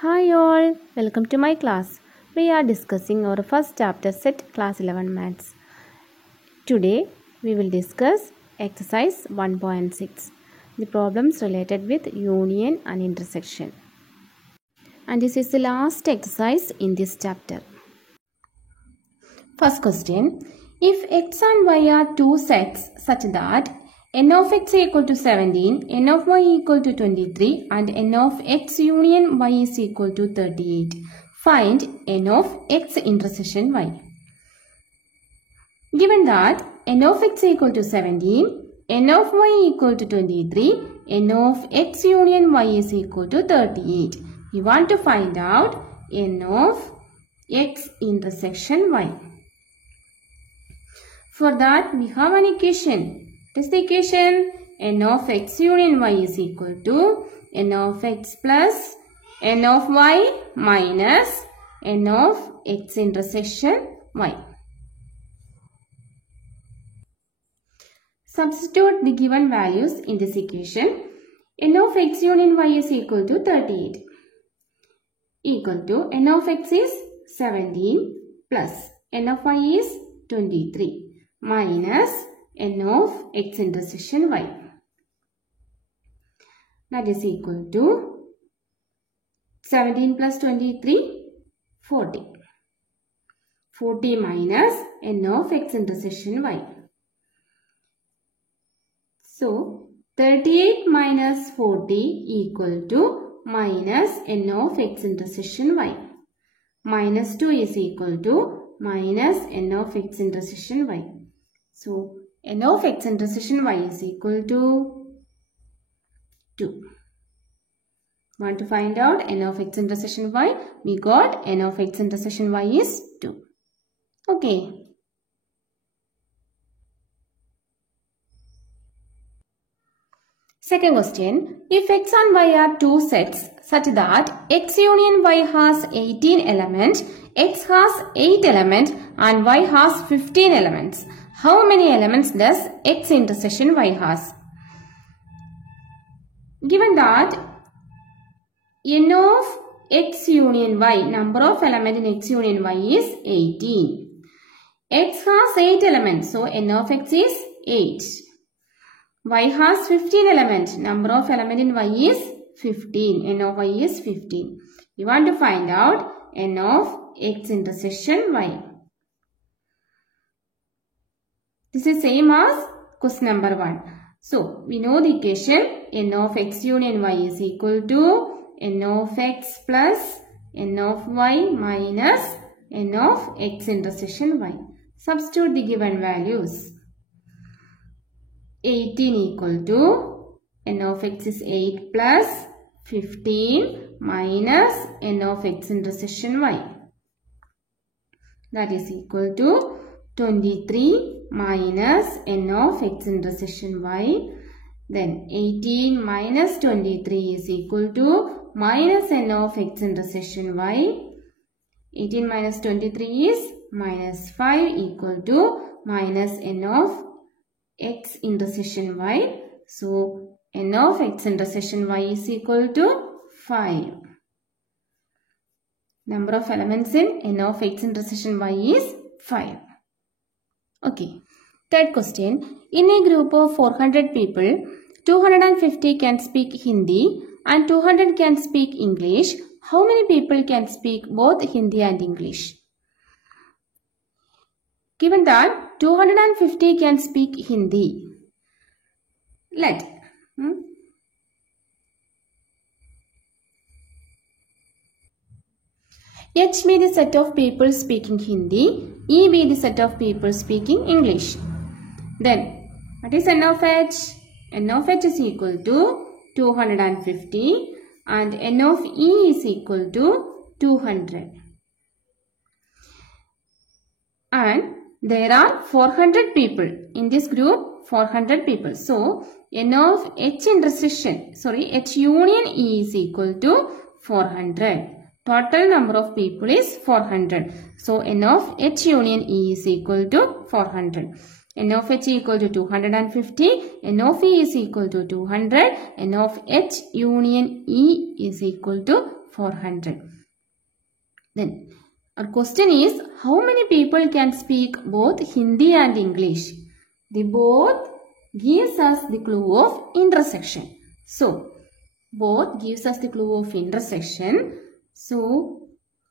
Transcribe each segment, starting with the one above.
Hi all, welcome to my class. We are discussing our first chapter set class 11 maths. Today we will discuss exercise 1.6, the problems related with union and intersection. And this is the last exercise in this chapter. First question, if x and y are two sets such that n of x equal to 17, n of y equal to 23 and n of x union y is equal to 38. Find n of x intersection y. Given that n of x equal to 17, n of y equal to 23, n of x union y is equal to 38. We want to find out n of x intersection y. For that we have an equation. What is the equation? N of x union y is equal to n of x plus n of y minus n of x intersection y. Substitute the given values in this equation. N of x union y is equal to 38 equal to n of x is 17 plus n of y is 23 minus n of x intersection y. That is equal to 17 plus 23, 40. 40 minus n of x intersection y. So, 38 minus 40 equal to minus n of x intersection y. Minus 2 is equal to minus n of x intersection y. So, n of x intersection y is equal to 2. Want to find out n of x intersection y? We got n of x intersection y is 2. Okay. Second question. If x and y are two sets such that x union y has 18 elements, x has 8 elements and y has 15 elements. How many elements does x intersection y has? Given that n of x union y, number of elements in x union y is 18. X has 8 elements, so n of x is 8. Y has 15 elements, number of elements in y is 15. N of y is 15. We want to find out n of x intersection y. This is same as question number 1. So, we know the equation n of x union y is equal to n of x plus n of y minus n of x intersection y. Substitute the given values. 18 equal to n of x is 8 plus 15 minus n of x intersection y. That is equal to 23 minus n of x intersection y. Then 18 minus 23 is equal to minus n of x intersection y. 18 minus 23 is minus 5 equal to minus n of x intersection y. So, n of x intersection y is equal to 5. Number of elements in n of x intersection y is 5. Okay. Third question. In a group of 400 people, 250 can speak Hindi and 200 can speak English. How many people can speak both Hindi and English? Given that 250 can speak Hindi, let H be the set of people speaking Hindi, E be the set of people speaking English. Then, what is n of H? N of H is equal to 250 and n of E is equal to 200. And there are 400 people in this group, 400 people. So, n of H intersection, H union E is equal to 400. Total number of people is 400. So, n of H union E is equal to 400. N of H equal to 250. N of E is equal to 200. N of H union E is equal to 400. Then our question is, how many people can speak both Hindi and English? The both gives us the clue of intersection. So, both gives us the clue of intersection. So,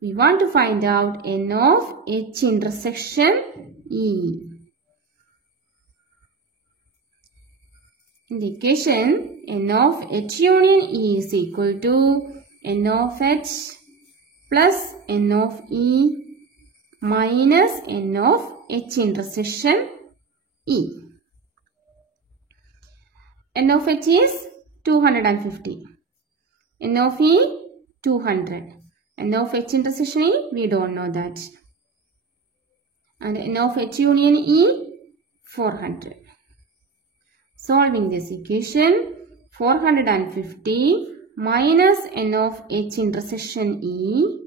we want to find out N of H intersection E. In the equation, N of H union E is equal to N of H plus N of E minus N of H intersection E. N of H is 250. N of E 200. N of H intersection E, we don't know that. And N of H union E 400. Solving this equation, 450 minus N of H intersection E,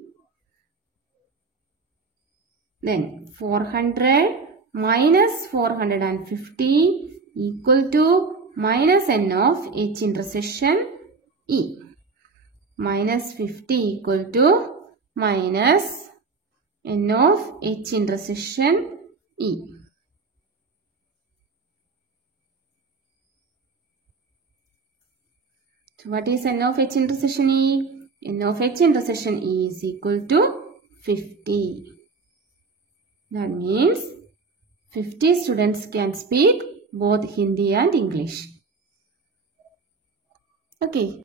then 400 minus 450 equal to minus N of H intersection E. Minus 50 equal to minus N of H intersection E. So what is N of H intersection E? N of H intersection E is equal to 50. That means 50 students can speak both Hindi and English. Okay.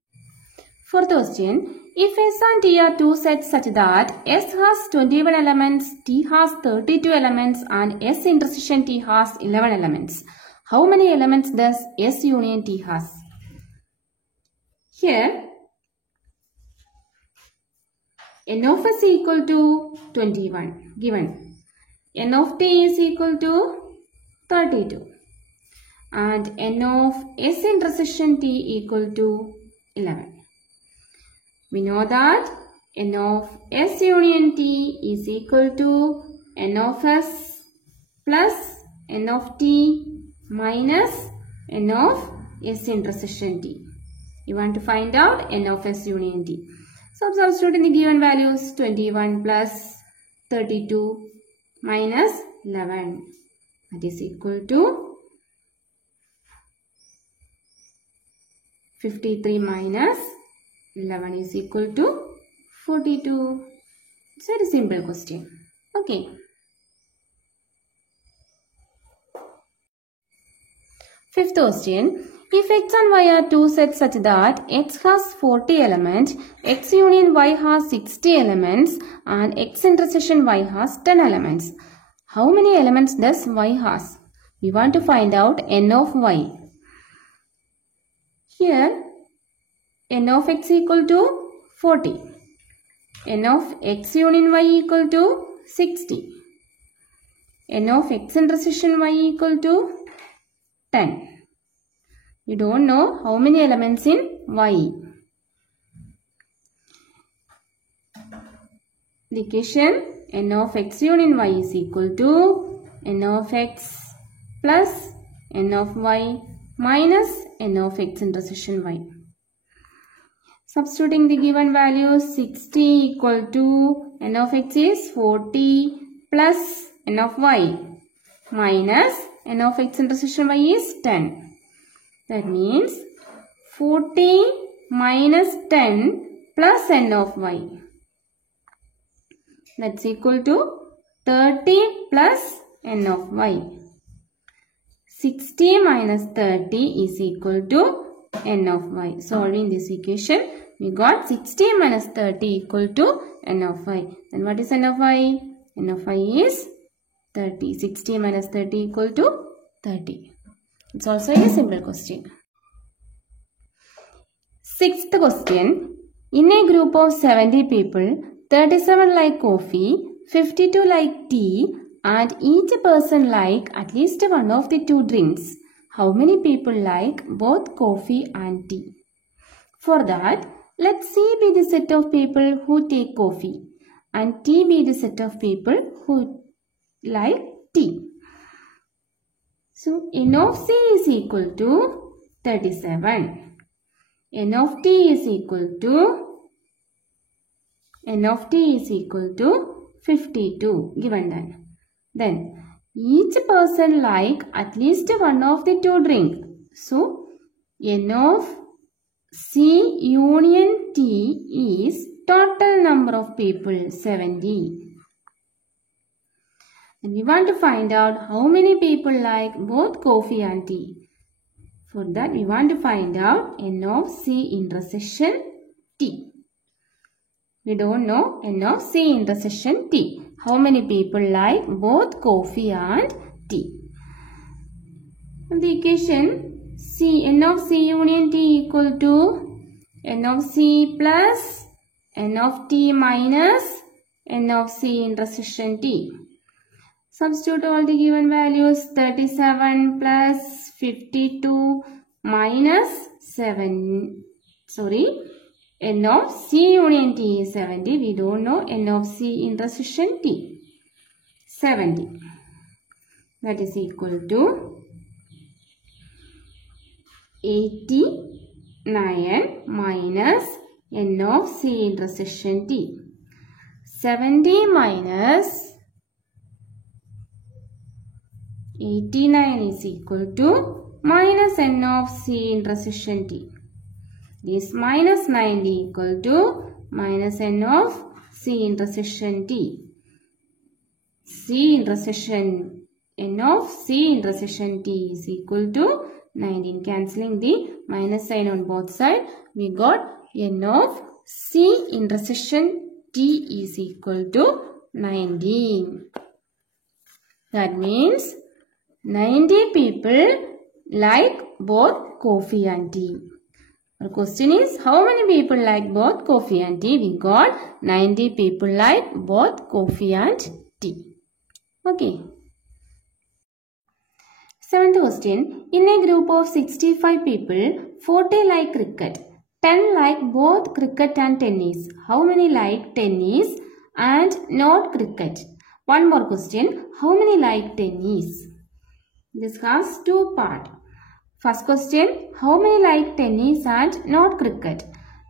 Fourth question. If S and T are two sets such that S has 21 elements, T has 32 elements and S intersection T has 11 elements, how many elements does S union T has? Here, N of S equal to 21 given. N of T is equal to 32. And N of S intersection T equal to 11. We know that N of S union T is equal to N of S plus N of T minus N of S intersection T. You want to find out N of S union T. So substitute in the given values, 21 plus 32 minus 11. That is equal to 53 minus 11 is equal to 42. It's a very simple question. Okay. Fifth question. If X and Y are two sets such that X has 40 elements, X union Y has 60 elements and X intersection Y has 10 elements, how many elements does Y has? We want to find out N of Y. Here, N of X equal to 40. N of X union Y equal to 60. N of X intersection Y equal to 10. You don't know how many elements in Y. The equation N of X union Y is equal to N of X plus N of Y minus N of X intersection Y. Substituting the given values, 60 equal to N of X is 40 plus N of Y minus N of X intersection Y is 10. That means 40 minus 10 plus N of Y. That's equal to 30 plus N of Y. 60 minus 30 is equal to N of Y. Solving this equation, we got 60 minus 30 equal to N of Y. Then what is N of Y? N of Y is 30. 60 minus 30 equal to 30. It's also a simple question. Sixth question. In a group of 70 people, 37 like coffee, 52 like tea, and each person like at least one of the two drinks. How many people like both coffee and tea? For that, let C be the set of people who take coffee and T be the set of people who like tea. So, N of C is equal to 37. N of T is equal to n of t is equal to 52 given that. Then each person like at least one of the two drink. So n of C union T is total number of people 70. And we want to find out how many people like both coffee and tea. For that we want to find out n of C intersection T. We don't know n of C intersection T. How many people like both coffee and tea? And the equation n of C union T equal to n of C plus n of T minus n of C intersection T. Substitute all the given values. 37 plus 52 minus n of C union T is 70. We don't know n of C intersection T. 70. That is equal to 89 minus n of C intersection T. 70 minus 89 is equal to minus n of C intersection T. This minus 90 equal to minus n of C intersection T. N of C intersection T is equal to 19. Cancelling the minus sign on both sides, we got n of C intersection T is equal to 19. That means 90 people like both coffee and tea. Our question is, how many people like both coffee and tea? We got 90 people like both coffee and tea. Okay. 7th question. In a group of 65 people, 40 like cricket, 10 like both cricket and tennis. How many like tennis and not cricket? One more question. How many like tennis? This has two parts. First question, how many like tennis and not cricket?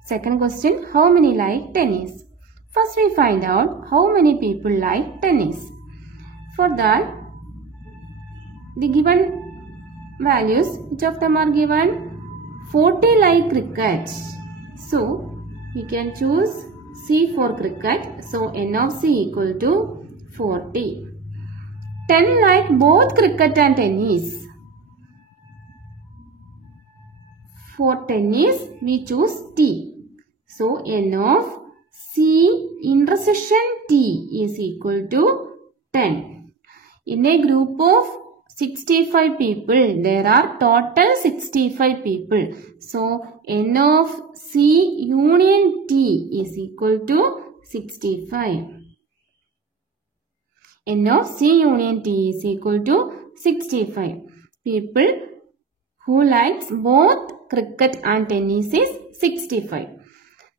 Second question, how many like tennis? First we find out how many people like tennis. For that, the given values, which of them are given? 40 like cricket. So, we can choose C for cricket. So, n of C equal to 40. 10 like both cricket and tennis. For tennis, we choose T. So, n of C intersection T is equal to 10. In a group of 65 people, there are total 65 people. So, n of C union T is equal to 65. N of C union T is equal to 65. People who likes both cricket and tennis is 65.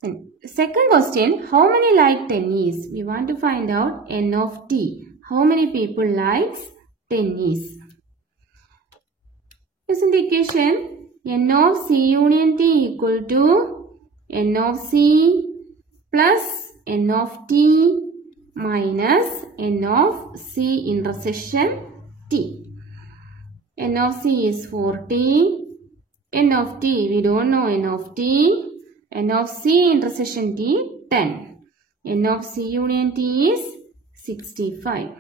Then second question, how many like tennis? We want to find out n of T. How many people likes tennis? Using the equation, n of C union T equal to n of C plus n of T minus n of C intersection T. N of C is 40. N of T, we don't know n of T. N of C intersection T, 10. N of C union T is 65.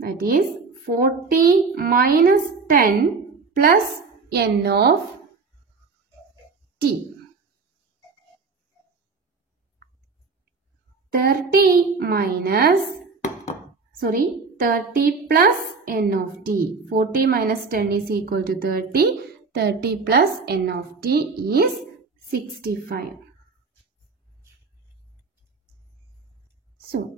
That is 40 minus 10 plus n of T. 30 plus n of T. 40 minus 10 is equal to 30. 30 plus n of T is 65. So,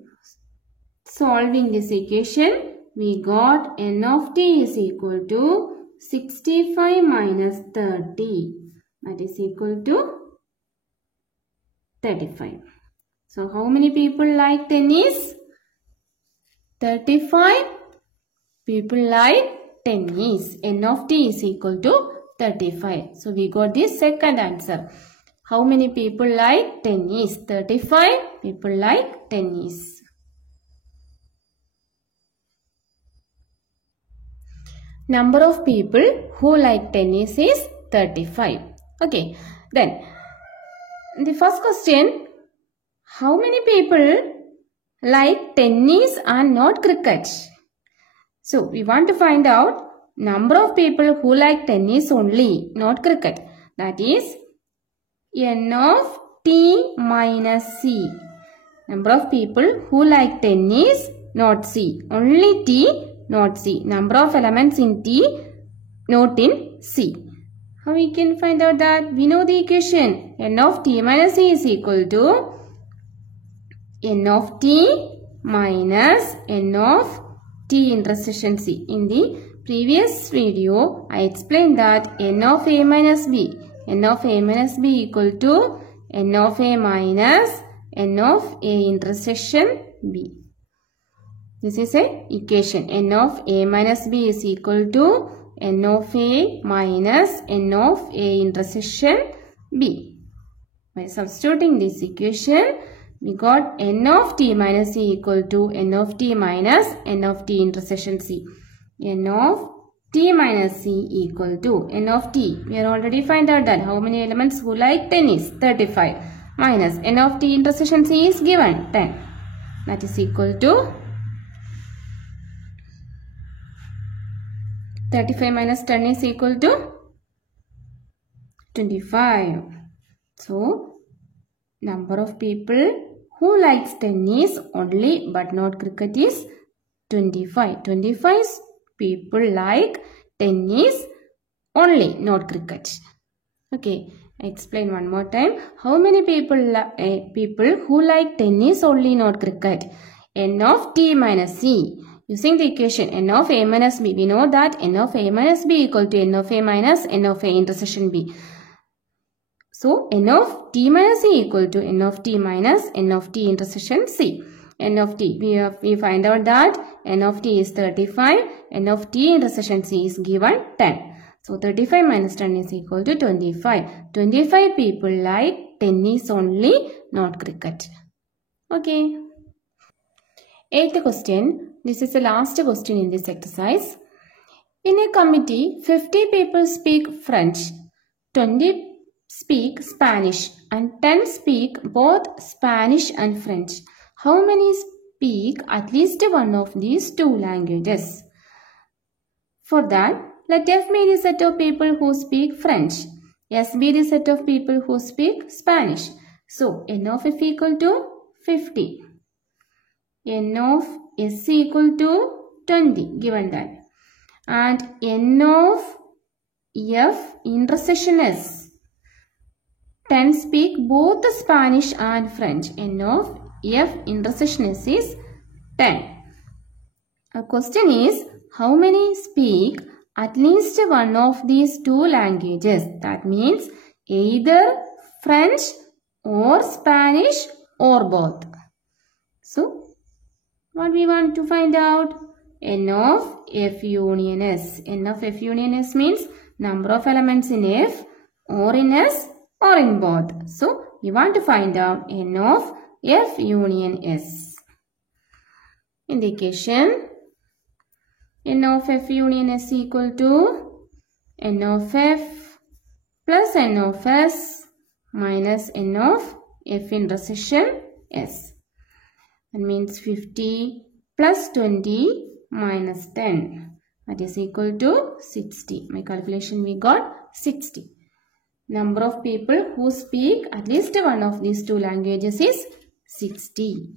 solving this equation, we got n of T is equal to 65 minus 30. That is equal to 35. So, how many people like tennis? 35 people like tennis. N of T is equal to 35. So, we got this second answer. How many people like tennis? 35 people like tennis. Number of people who like tennis is 35. Okay. Then the first question, how many people like tennis and not cricket? So we want to find out number of people who like tennis only, not cricket. That is n of t minus c. Number of people who like tennis, not c. Only t, not c. Number of elements in t, not in c. How we can find out that? We know the equation. N of t minus c is equal to n of t minus n of t intersection c. In the previous video, I explained that n of a minus b. N of a minus b equal to n of a minus n of a intersection b. This is a equation. N of a minus b is equal to n of a minus n of a intersection b. By substituting this equation, we got n of t minus c equal to n of t minus n of t intersection c. N of t minus c equal to n of t. We are already find out that how many elements who like tennis? 35. Minus n of t intersection c is given 10. That is equal to 35 minus 10 is equal to 25. So, number of people who likes tennis only but not cricket is 25. 25 people like tennis only, not cricket. Okay, I explain one more time. How many people who like tennis only, not cricket? N of t minus c. Using the equation n of a minus b, we know that n of a minus b equal to n of a minus n of a intersection b. So, n of t minus c equal to n of t minus n of t intersection c. N of t, we find out that n of t is 35, n of t intersection c is given 10. So, 35 minus 10 is equal to 25. 25 people like tennis only, not cricket. Okay. 8th question. This is the last question in this exercise. In a committee, 50 people speak French, 20 speak Spanish and 10 speak both Spanish and French. How many speak at least one of these two languages? For that, let F be the set of people who speak French, S be the set of people who speak Spanish. So, N of F equal to 50. N of S equal to 20, given that. And N of F intersection S. 10 speak both Spanish and French. N of F intersection S is 10. Our question is, how many speak at least one of these two languages? That means either French or Spanish or both. So, what we want to find out? N of F union S. N of F union S means number of elements in F or in S or in both. So, we want to find out N of F union S. In the equation, N of F union S equal to N of F plus N of S minus N of F intersection S. That means 50 plus 20 minus 10. That is equal to 60. My calculation we got 60. Number of people who speak at least one of these two languages is 60.